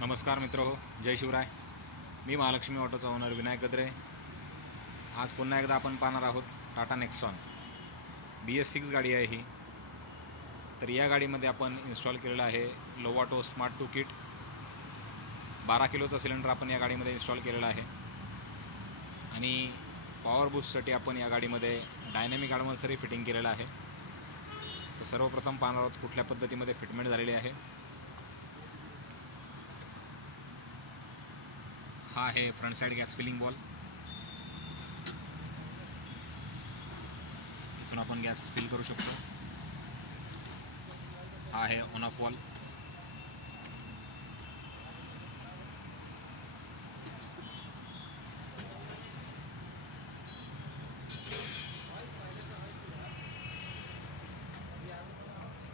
नमस्कार मित्रहो, जय शिवराय. मी महालक्ष्मी ऑटोचा ओनर विनायक गद्रे. आज पुन्हा एकदा आपण पाहणार आहोत टाटा नेक्सॉन BS6 गाडी आहे ही. तर या गाडीमध्ये आपण इन्स्टॉल केलेलं आहे लोवाटो स्मार्ट 2 किट. 12 किलोचा सिलेंडर आपण या गाडीमध्ये इन्स्टॉल केलेला आहे आणि पॉवर बूस्टसाठी आपण या गाडीमध्ये डायनॅमिक ॲडव्हान्सरही फिटिंग केलेलं आहे. तर सर्वप्रथम पाहणार आहोत कुठल्या पद्धतीमध्ये फिटमेंट झालेली आहे. हा आहे front side gas filling ball. इथून आपण गॅस फिल करू शकतो. हा आहे ऑन ऑफ वॉल.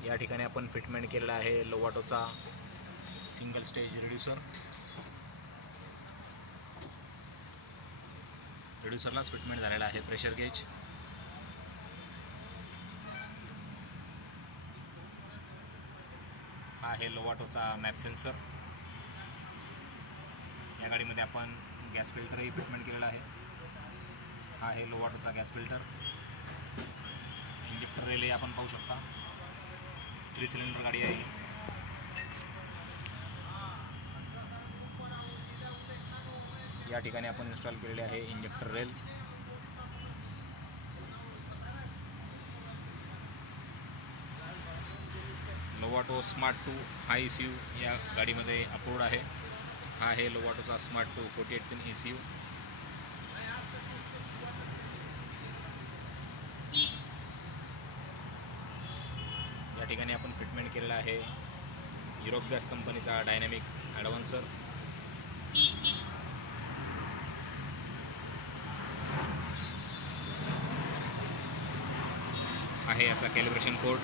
या ठिकाणी आपण फिटमेंट केलेला आहे लोवाटोचा सिंगल स्टेज रिड्युसर. रिड्युसरलाच फिटमेंट झालेला आहे प्रेशर गेज. हा आहे लोवाटोचा मॅप सेन्सर. या गाडीमध्ये आपण गॅस फिल्टरही फिटमेंट केलेला आहे. हा आहे लोवाटोचा गॅस फिल्टर. इंजेक्टर रेलही आपण पाहू शकता. 3 सिलेंडर गाडी आहे. या ठिकाणी आपण इन्स्टॉल केलेले आहे इंजेक्टर रेल. लोवाटो स्मार्ट 2 हा ECU या गाडीमध्ये अप्रूव्ड आहे. हा आहे लोवाटोचा स्मार्ट 2 48 पिन ECU. या ठिकाणी आपण फिटमेंट केलेला आहे युरोप गॅस कंपनीचा डायनॅमिक ॲडव्हान्सर. आहे याचा कॅलिब्रेशन कोड.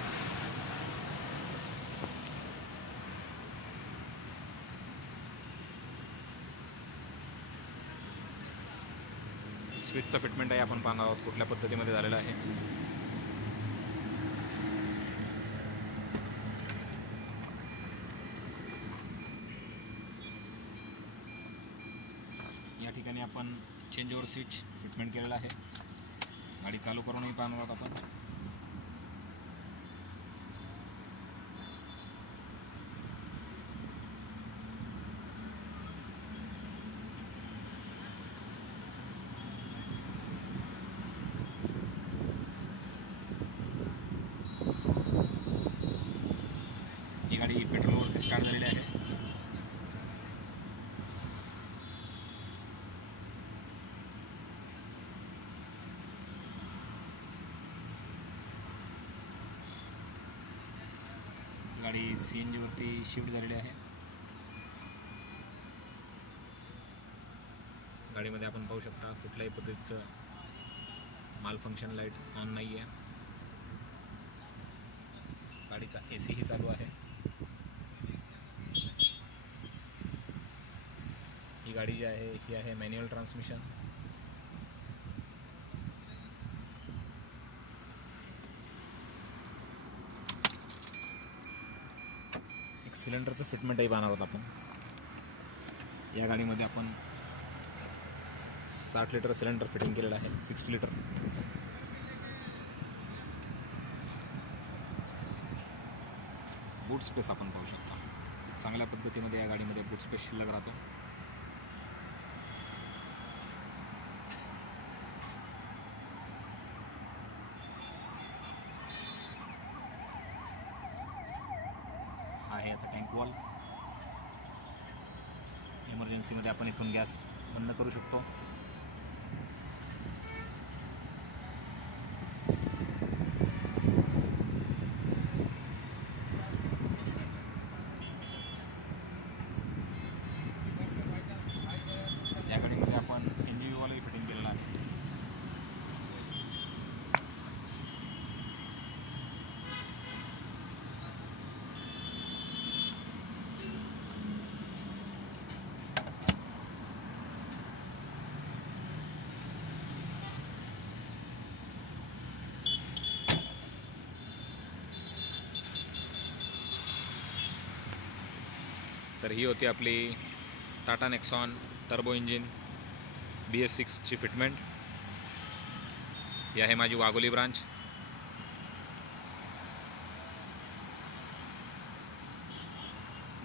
स्विचचं फिटमेंट आहे आपण पाहणार आहोत कुठल्या पद्धतीमध्ये झालेलं आहे. या ठिकाणी आपण चेंज ओव्हर स्विच फिटमेंट केलेलं आहे. गाडी चालू करूनही पाहणार आहोत आपण. ही गाडी पेट्रोलवरती स्टार्ट झालेली आहे. गाडी CNG वरती शिफ्ट झालेली आहे. गाडीमध्ये आपण पाहू शकता कुठल्याही पद्धतीचं माल फंक्शन लाईट ऑन नाही आहे. गाडीचा AC ही चालू आहे. ही गाडी जी आहे ही आहे मॅन्युअल ट्रान्समिशन. एक सिलेंडरचं फिटमेंटही पाहणार आहोत आपण. या गाडीमध्ये आपण 60 लिटर सिलेंडर फिटिंग केलेलं आहे. 60 लिटर. बूट स्पेस आपण पाहू शकता. चांगल्या पद्धतीमध्ये या गाडीमध्ये बूट स्पेस शिल्लक राहतो. हा आहे याचा टँक वॉल. इमर्जन्सीमध्ये आपण इथून गॅस बंद करू शकतो. या गाडीमध्ये आपण NGV वॉलही फिटिंग केलेला आहे. तर ही होती आपली टाटा नेक्सॉन टर्बो इंजिन BS6ची फिटमेंट. ही आहे माझी वाघोली ब्रांच.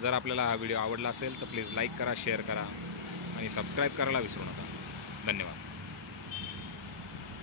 जर आपल्याला हा व्हिडिओ आवडला असेल तर प्लीज लाईक करा, शेअर करा आणि सबस्क्राईब करायला विसरू नका. धन्यवाद.